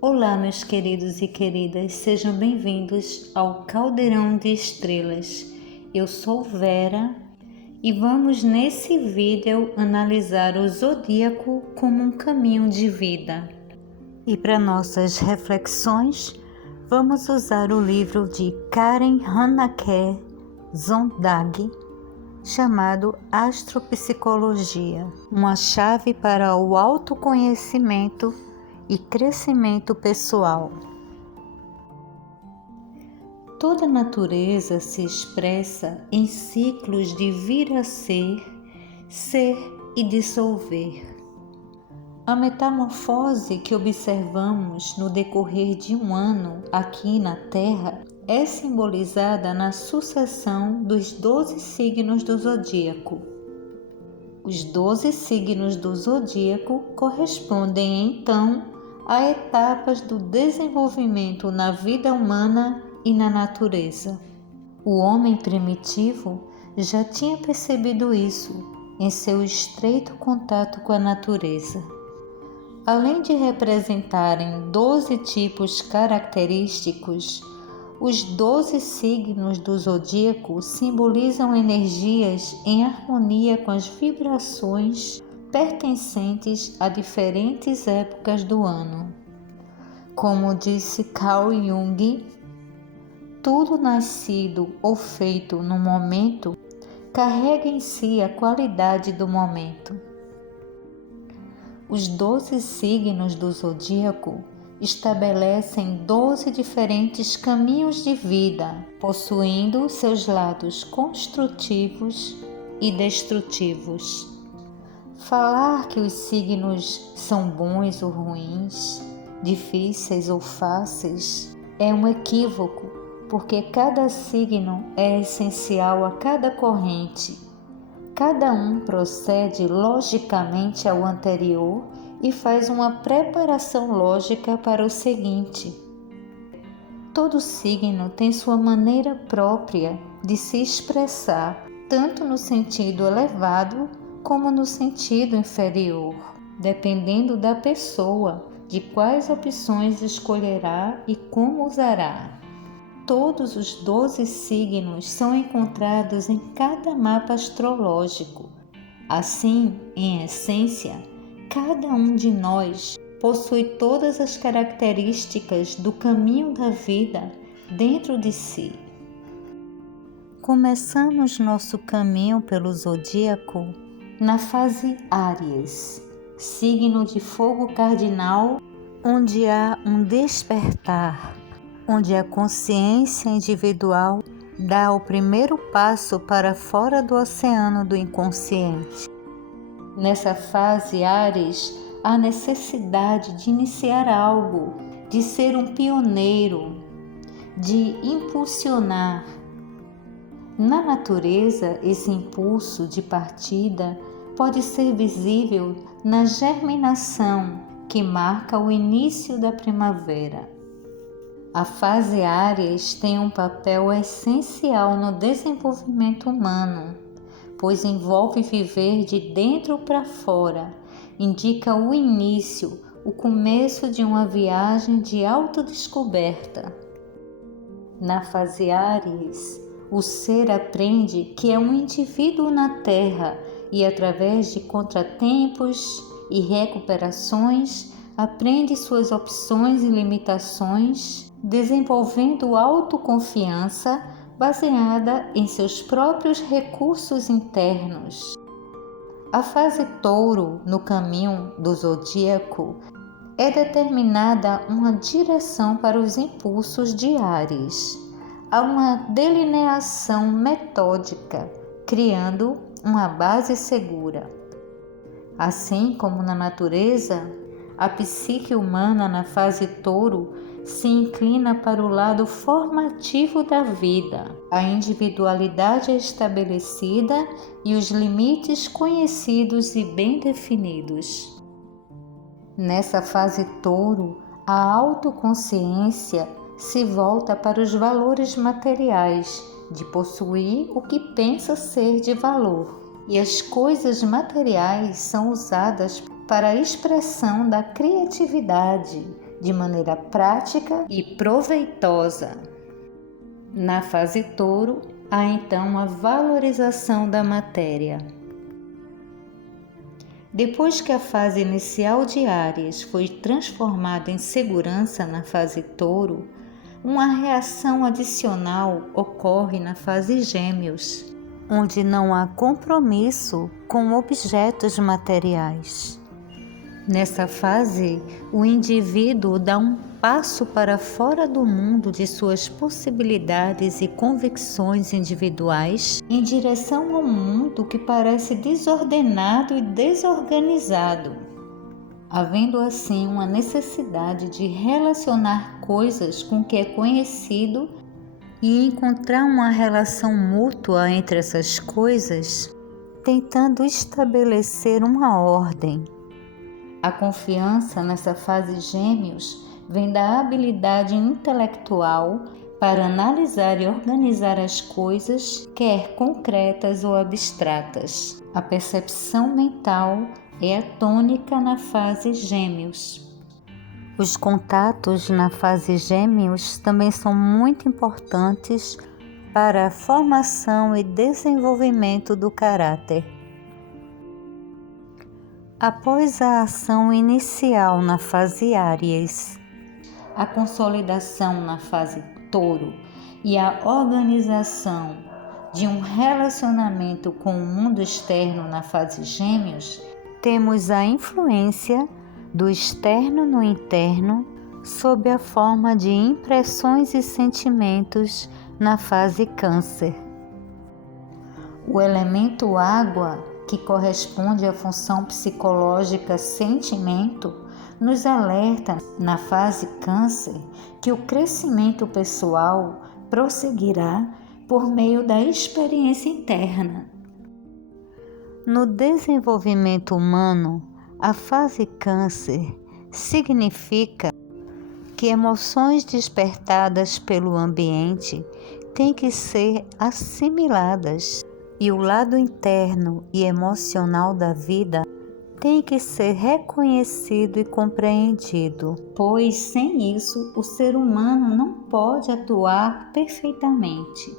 Olá, meus queridos e queridas, sejam bem-vindos ao Caldeirão de Estrelas. Eu sou Vera e vamos nesse vídeo analisar o zodíaco como um caminho de vida. E para nossas reflexões, vamos usar o livro de Karen Hanake Zondag, chamado Astropsicologia, uma chave para o autoconhecimento e crescimento pessoal. Toda a natureza se expressa em ciclos de vir a ser e dissolver. A metamorfose que observamos no decorrer de um ano aqui na Terra é simbolizada na sucessão dos 12 signos do zodíaco. Os 12 signos do zodíaco correspondem então a etapas do desenvolvimento na vida humana e na natureza. O homem primitivo já tinha percebido isso em seu estreito contato com a natureza. Além de representarem 12 tipos característicos, os 12 signos do zodíaco simbolizam energias em harmonia com as vibrações pertencentes a diferentes épocas do ano. Como disse Carl Jung, tudo nascido ou feito no momento carrega em si a qualidade do momento. Os 12 signos do zodíaco estabelecem 12 diferentes caminhos de vida, possuindo seus lados construtivos e destrutivos. Falar que os signos são bons ou ruins, difíceis ou fáceis, é um equívoco, porque cada signo é essencial a cada corrente. Cada um procede logicamente ao anterior e faz uma preparação lógica para o seguinte. Todo signo tem sua maneira própria de se expressar, tanto no sentido elevado como no sentido inferior, dependendo da pessoa, de quais opções escolherá e como usará. Todos os 12 signos são encontrados em cada mapa astrológico. Assim, em essência, cada um de nós possui todas as características do caminho da vida dentro de si. Começamos nosso caminho pelo zodíaco na fase Áries, signo de fogo cardinal, onde há um despertar, onde a consciência individual dá o primeiro passo para fora do oceano do inconsciente. Nessa fase Áries, há necessidade de iniciar algo, de ser um pioneiro, de impulsionar. Na natureza, esse impulso de partida pode ser visível na germinação, que marca o início da primavera. A fase Áries tem um papel essencial no desenvolvimento humano, pois envolve viver de dentro para fora, indica o início, o começo de uma viagem de autodescoberta. Na fase Áries, o ser aprende que é um indivíduo na Terra e, através de contratempos e recuperações, aprende suas opções e limitações, desenvolvendo autoconfiança baseada em seus próprios recursos internos. A fase Touro, no caminho do zodíaco, é determinada uma direção para os impulsos de Áries. Há uma delineação metódica, criando uma base segura. Assim como na natureza, a psique humana na fase Touro se inclina para o lado formativo da vida. A individualidade é estabelecida e os limites conhecidos e bem definidos. Nessa fase Touro, a autoconsciência se volta para os valores materiais, de possuir o que pensa ser de valor. E as coisas materiais são usadas para a expressão da criatividade, de maneira prática e proveitosa. Na fase touro, há então a valorização da matéria. Depois que a fase inicial de Áries foi transformada em segurança na fase touro, uma reação adicional ocorre na fase Gêmeos, onde não há compromisso com objetos materiais. Nessa fase, o indivíduo dá um passo para fora do mundo de suas possibilidades e convicções individuais em direção ao mundo que parece desordenado e desorganizado, havendo assim uma necessidade de relacionar coisas com o que é conhecido e encontrar uma relação mútua entre essas coisas, tentando estabelecer uma ordem. A confiança nessa fase Gêmeos vem da habilidade intelectual para analisar e organizar as coisas, quer concretas ou abstratas. A percepção mental é a tônica na fase Gêmeos. Os contatos na fase Gêmeos também são muito importantes para a formação e desenvolvimento do caráter. Após a ação inicial na fase Áries, a consolidação na fase Touro e a organização de um relacionamento com o mundo externo na fase Gêmeos, temos a influência do externo no interno sob a forma de impressões e sentimentos na fase Câncer. O elemento água, que corresponde à função psicológica sentimento, nos alerta na fase Câncer que o crescimento pessoal prosseguirá por meio da experiência interna. No desenvolvimento humano, a fase Câncer significa que emoções despertadas pelo ambiente têm que ser assimiladas e o lado interno e emocional da vida tem que ser reconhecido e compreendido, pois sem isso o ser humano não pode atuar perfeitamente.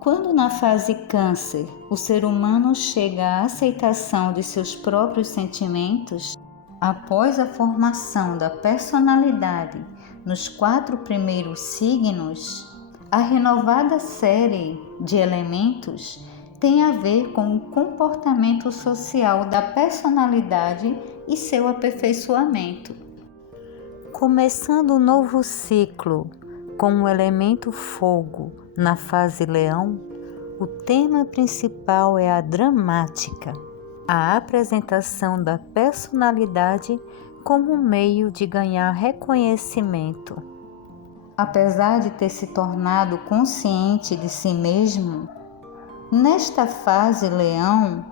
Quando na fase Câncer o ser humano chega à aceitação de seus próprios sentimentos, após a formação da personalidade nos 4 primeiros signos, a renovada série de elementos tem a ver com o comportamento social da personalidade e seu aperfeiçoamento. Começando um novo ciclo com o elemento fogo na fase Leão, o tema principal é a dramática, a apresentação da personalidade como meio de ganhar reconhecimento. Apesar de ter se tornado consciente de si mesmo, nesta fase Leão,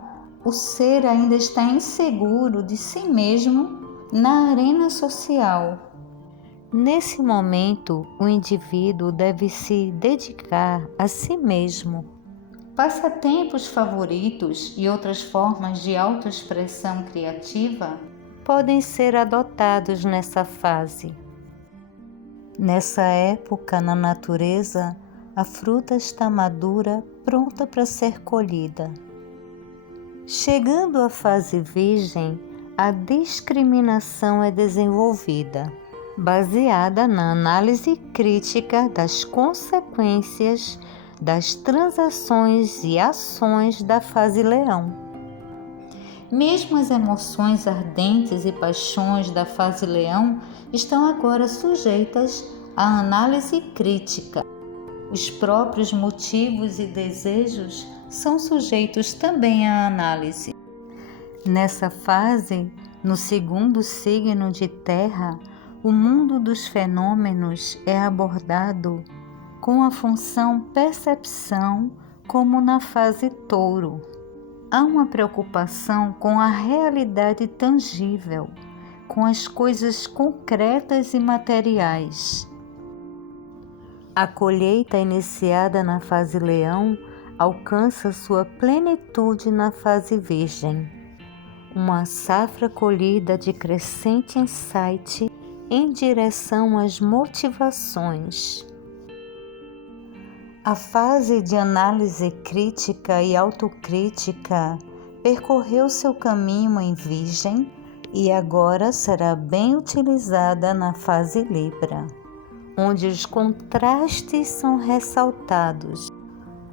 o ser ainda está inseguro de si mesmo na arena social. Nesse momento, o indivíduo deve se dedicar a si mesmo. Passatempos favoritos e outras formas de autoexpressão criativa podem ser adotados nessa fase. Nessa época, na natureza, a fruta está madura, pronta para ser colhida. Chegando à fase Virgem, a discriminação é desenvolvida, baseada na análise crítica das consequências das transações e ações da fase Leão. Mesmo as emoções ardentes e paixões da fase Leão estão agora sujeitas à análise crítica. Os próprios motivos e desejos são sujeitos também à análise. Nessa fase, no segundo signo de Terra, o mundo dos fenômenos é abordado com a função percepção, como na fase Touro. Há uma preocupação com a realidade tangível, com as coisas concretas e materiais. A colheita iniciada na fase Leão alcança sua plenitude na fase Virgem. Uma safra colhida de crescente insight em direção às motivações. A fase de análise crítica e autocrítica percorreu seu caminho em Virgem e agora será bem utilizada na fase Libra, onde os contrastes são ressaltados,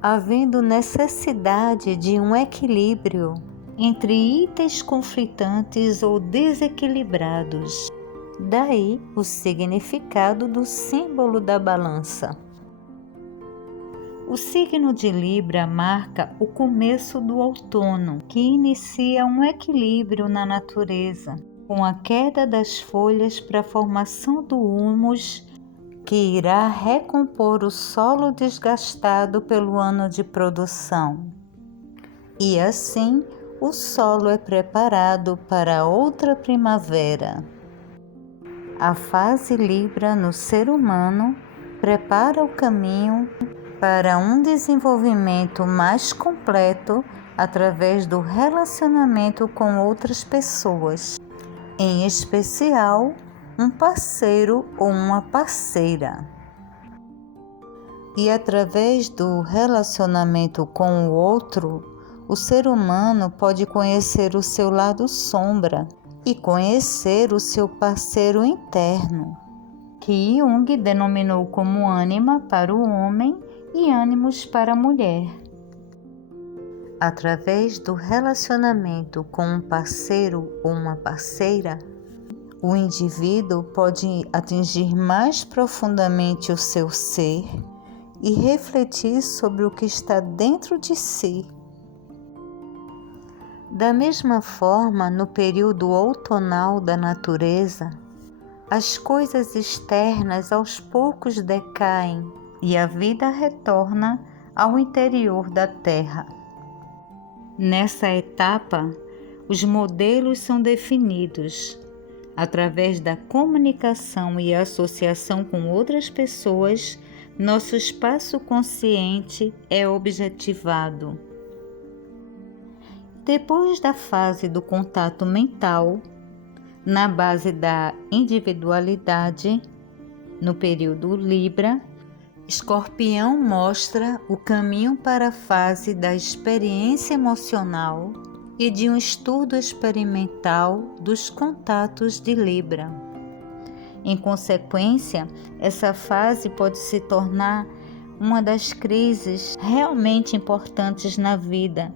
havendo necessidade de um equilíbrio entre itens conflitantes ou desequilibrados. Daí o significado do símbolo da balança. O signo de Libra marca o começo do outono, que inicia um equilíbrio na natureza, com a queda das folhas para a formação do húmus, que irá recompor o solo desgastado pelo ano de produção. E assim, o solo é preparado para outra primavera. A fase Libra no ser humano prepara o caminho para um desenvolvimento mais completo através do relacionamento com outras pessoas, em especial um parceiro ou uma parceira. E através do relacionamento com o outro, o ser humano pode conhecer o seu lado sombra e conhecer o seu parceiro interno, que Jung denominou como ânima para o homem e ânimos para a mulher. Através do relacionamento com um parceiro ou uma parceira, o indivíduo pode atingir mais profundamente o seu ser e refletir sobre o que está dentro de si. Da mesma forma, no período outonal da natureza, as coisas externas aos poucos decaem e a vida retorna ao interior da Terra. Nessa etapa, os modelos são definidos. Através da comunicação e associação com outras pessoas, nosso espaço consciente é objetivado. Depois da fase do contato mental, na base da individualidade, no período Libra, Escorpião mostra o caminho para a fase da experiência emocional e de um estudo experimental dos contatos de Libra. Em consequência, essa fase pode se tornar uma das crises realmente importantes na vida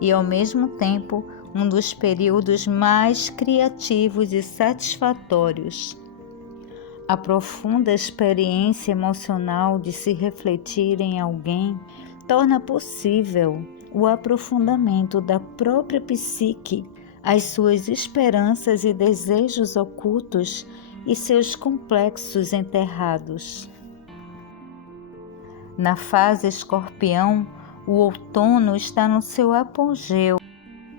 e, ao mesmo tempo, um dos períodos mais criativos e satisfatórios. A profunda experiência emocional de se refletir em alguém torna possível o aprofundamento da própria psique, as suas esperanças e desejos ocultos e seus complexos enterrados. Na fase Escorpião, o outono está no seu apogeu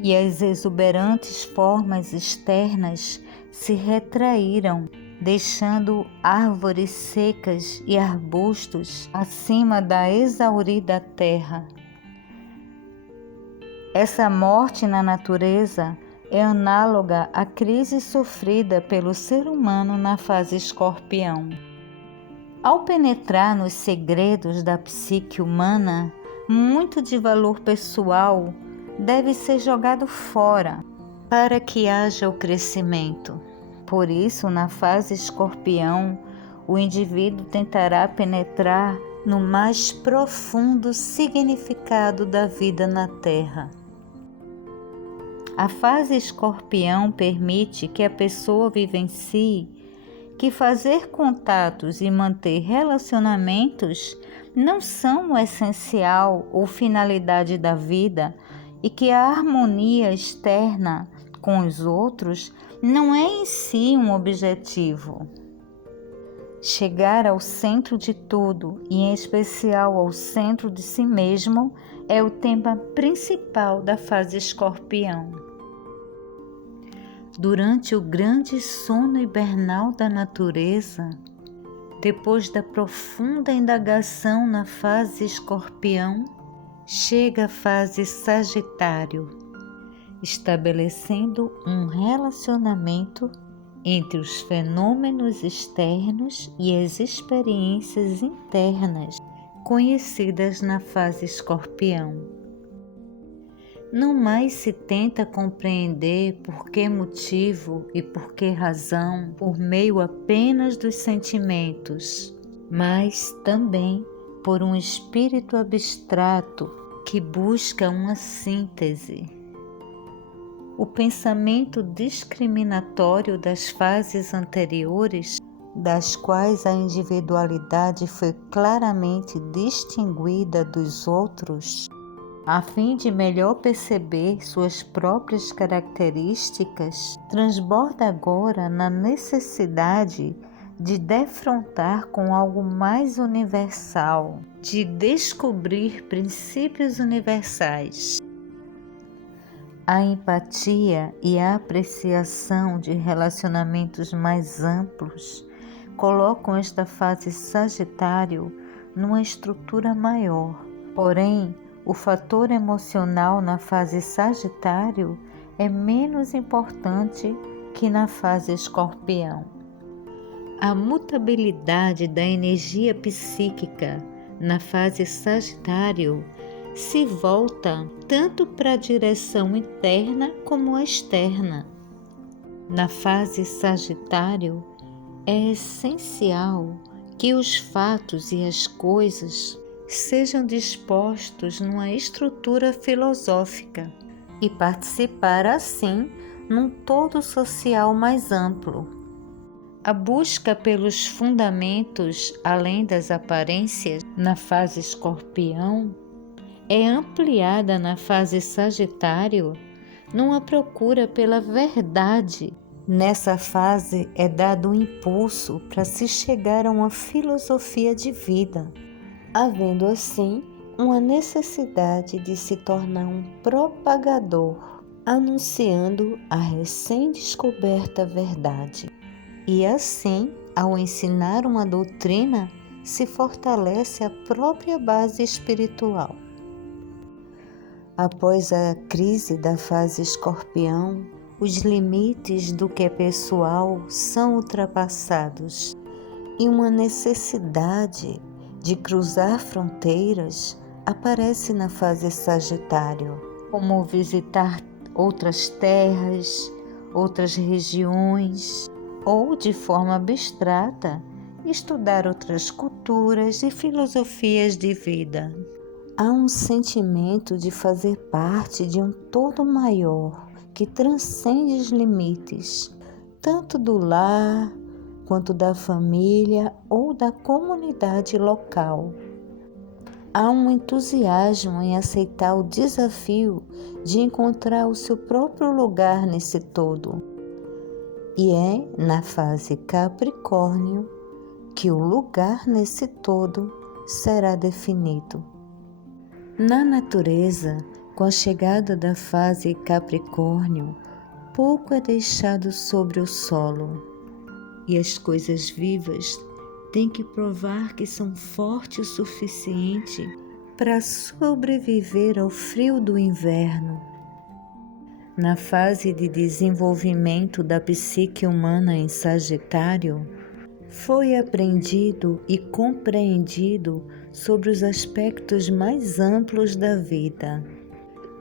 e as exuberantes formas externas se retraíram, deixando árvores secas e arbustos acima da exaurida terra. Essa morte na natureza é análoga à crise sofrida pelo ser humano na fase Escorpião. Ao penetrar nos segredos da psique humana, muito de valor pessoal deve ser jogado fora para que haja o crescimento. Por isso, na fase Escorpião, o indivíduo tentará penetrar no mais profundo significado da vida na Terra. A fase Escorpião permite que a pessoa vivencie que fazer contatos e manter relacionamentos não são o essencial ou finalidade da vida e que a harmonia externa com os outros não é em si um objetivo. Chegar ao centro de tudo, e em especial ao centro de si mesmo, é o tema principal da fase Escorpião. Durante o grande sono hibernal da natureza, depois da profunda indagação na fase Escorpião, chega a fase Sagitário, estabelecendo um relacionamento entre os fenômenos externos e as experiências internas, conhecidas na fase Escorpião. Não mais se tenta compreender por que motivo e por que razão por meio apenas dos sentimentos, mas também por um espírito abstrato que busca uma síntese. O pensamento discriminatório das fases anteriores, das quais a individualidade foi claramente distinguida dos outros, a fim de melhor perceber suas próprias características, transborda agora na necessidade de defrontar com algo mais universal, de descobrir princípios universais. A empatia e a apreciação de relacionamentos mais amplos colocam esta fase Sagitário numa estrutura maior. Porém, o fator emocional na fase Sagitário é menos importante que na fase Escorpião. A mutabilidade da energia psíquica na fase Sagitário se volta tanto para a direção interna como a externa. Na fase Sagitário, é essencial que os fatos e as coisas sejam dispostos numa estrutura filosófica e participar assim num todo social mais amplo. A busca pelos fundamentos além das aparências na fase Escorpião é ampliada na fase Sagitário numa procura pela verdade. Nessa fase é dado um impulso para se chegar a uma filosofia de vida, havendo assim uma necessidade de se tornar um propagador, anunciando a recém-descoberta verdade. E assim, ao ensinar uma doutrina, se fortalece a própria base espiritual. Após a crise da fase Escorpião, os limites do que é pessoal são ultrapassados e uma necessidade de cruzar fronteiras aparece na fase Sagitário, como visitar outras terras, outras regiões ou, de forma abstrata, estudar outras culturas e filosofias de vida. Há um sentimento de fazer parte de um todo maior que transcende os limites, tanto do lar quanto da família ou da comunidade local. Há um entusiasmo em aceitar o desafio de encontrar o seu próprio lugar nesse todo. E é na fase Capricórnio que o lugar nesse todo será definido. Na natureza, com a chegada da fase Capricórnio, pouco é deixado sobre o solo, e as coisas vivas têm que provar que são fortes o suficiente para sobreviver ao frio do inverno. Na fase de desenvolvimento da psique humana em Sagitário, foi aprendido e compreendido sobre os aspectos mais amplos da vida,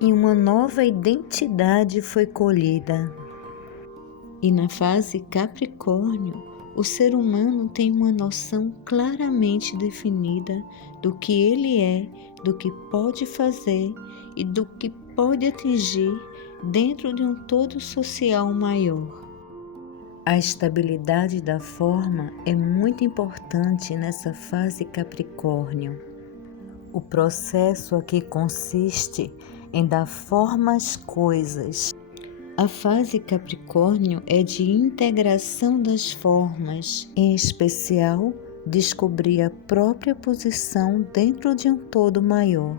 e uma nova identidade foi colhida. E na fase Capricórnio, o ser humano tem uma noção claramente definida do que ele é, do que pode fazer e do que pode atingir dentro de um todo social maior. A estabilidade da forma é muito importante nessa fase Capricórnio. O processo aqui consiste em dar forma às coisas. A fase Capricórnio é de integração das formas, em especial descobrir a própria posição dentro de um todo maior.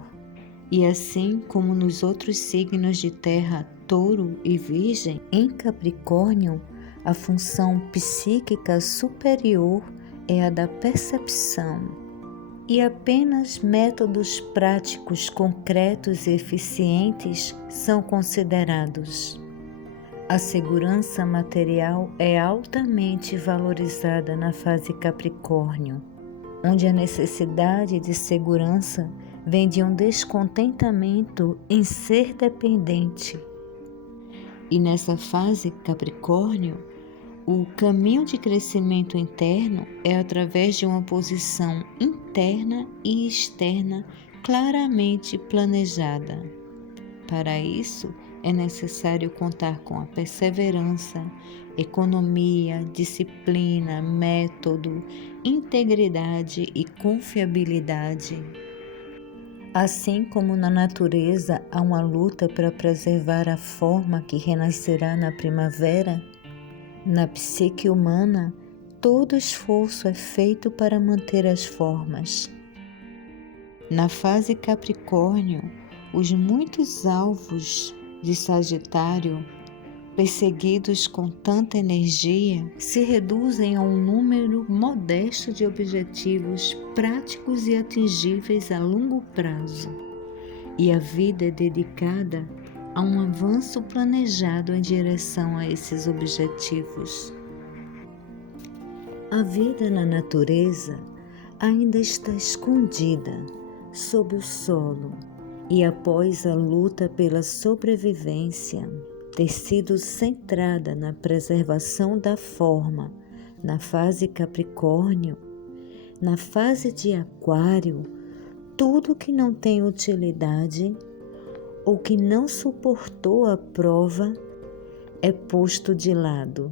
E assim como nos outros signos de terra, Touro e Virgem, em Capricórnio, a função psíquica superior é a da percepção, e apenas métodos práticos concretos e eficientes são considerados. A segurança material é altamente valorizada na fase Capricórnio, onde a necessidade de segurança vem de um descontentamento em ser dependente. E nessa fase Capricórnio, o caminho de crescimento interno é através de uma posição interna e externa claramente planejada. Para isso, é necessário contar com a perseverança, economia, disciplina, método, integridade e confiabilidade. Assim como na natureza há uma luta para preservar a forma que renascerá na primavera, na psique humana, todo esforço é feito para manter as formas. Na fase Capricórnio, os muitos alvos de Sagitário, perseguidos com tanta energia, se reduzem a um número modesto de objetivos práticos e atingíveis a longo prazo. E a vida é dedicada a um avanço planejado em direção a esses objetivos. A vida na natureza ainda está escondida sob o solo, e após a luta pela sobrevivência ter sido centrada na preservação da forma na fase Capricórnio, na fase de Aquário, tudo que não tem utilidade ou que não suportou a prova é posto de lado.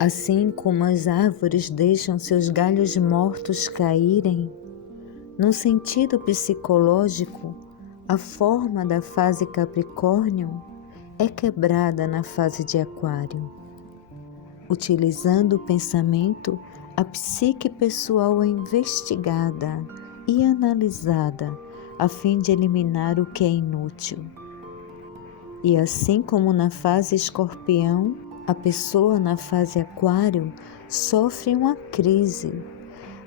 Assim como as árvores deixam seus galhos mortos caírem, no sentido psicológico, a forma da fase Capricórnio é quebrada na fase de Aquário. Utilizando o pensamento, a psique pessoal é investigada e analisada a fim de eliminar o que é inútil. E assim como na fase Escorpião, a pessoa na fase Aquário sofre uma crise,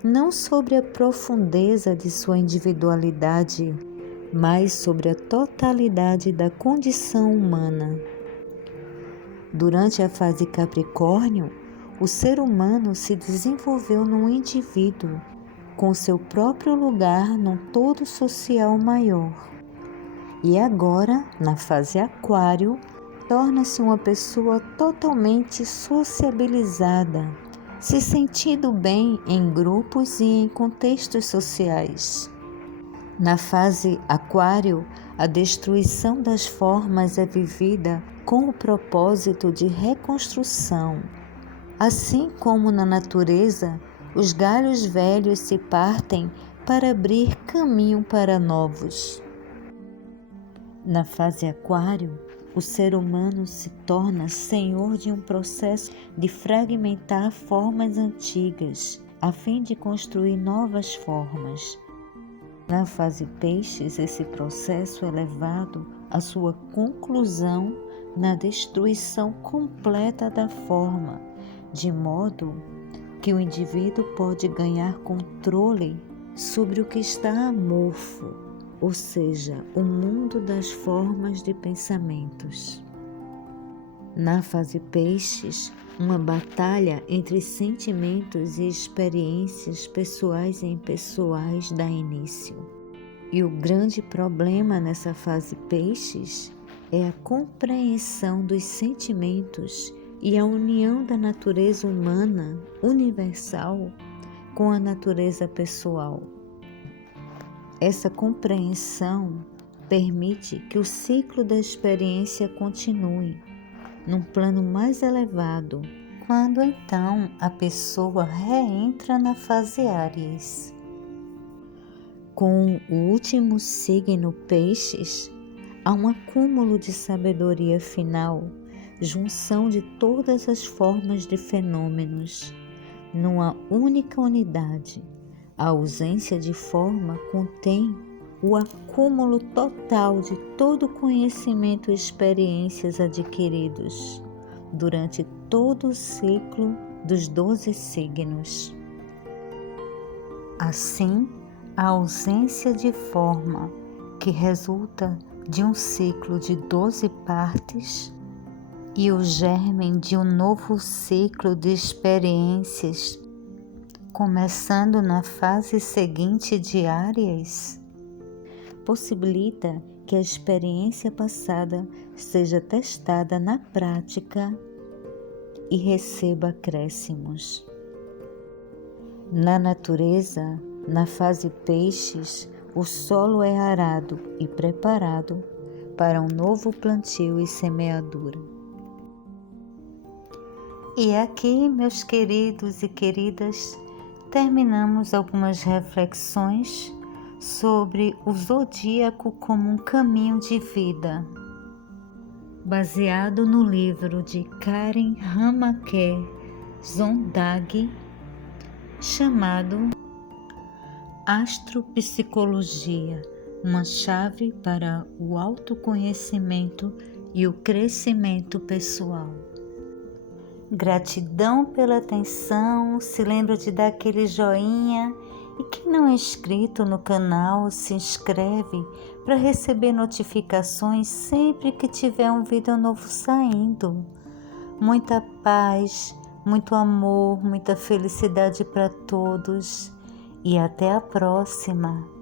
não sobre a profundeza de sua individualidade, mas sobre a totalidade da condição humana. Durante a fase Capricórnio, o ser humano se desenvolveu num indivíduo com seu próprio lugar num todo social maior. E agora, na fase Aquário, torna-se uma pessoa totalmente sociabilizada, se sentindo bem em grupos e em contextos sociais. Na fase Aquário, a destruição das formas é vivida com o propósito de reconstrução. Assim como na natureza, os galhos velhos se partem para abrir caminho para novos. Na fase Aquário, o ser humano se torna senhor de um processo de fragmentar formas antigas, a fim de construir novas formas. Na fase Peixes, esse processo é levado à sua conclusão na destruição completa da forma, de modo que o indivíduo pode ganhar controle sobre o que está amorfo, ou seja, o mundo das formas de pensamentos. Na fase Peixes, uma batalha entre sentimentos e experiências pessoais e impessoais dá início. E o grande problema nessa fase Peixes é a compreensão dos sentimentos e a união da natureza humana universal com a natureza pessoal. Essa compreensão permite que o ciclo da experiência continue num plano mais elevado, quando então a pessoa reentra na fase Áries. Com o último signo Peixes, há um acúmulo de sabedoria final, junção de todas as formas de fenômenos, numa única unidade. A ausência de forma contém o acúmulo total de todo conhecimento e experiências adquiridos durante todo o ciclo dos 12 signos. Assim, a ausência de forma, que resulta de um ciclo de 12 partes, e o germe de um novo ciclo de experiências, começando na fase seguinte diárias, possibilita que a experiência passada seja testada na prática e receba acréscimos. Na natureza, na fase peixes, o solo é arado e preparado para um novo plantio e semeadura. E aqui, meus queridos e queridas, terminamos algumas reflexões sobre o zodíaco como um caminho de vida, baseado no livro de Karen Hamaker Zondag, chamado Astropsicologia, uma chave para o autoconhecimento e o crescimento pessoal. Gratidão pela atenção, se lembra de dar aquele joinha e quem não é inscrito no canal, se inscreve para receber notificações sempre que tiver um vídeo novo saindo. Muita paz, muito amor, muita felicidade para todos e até a próxima.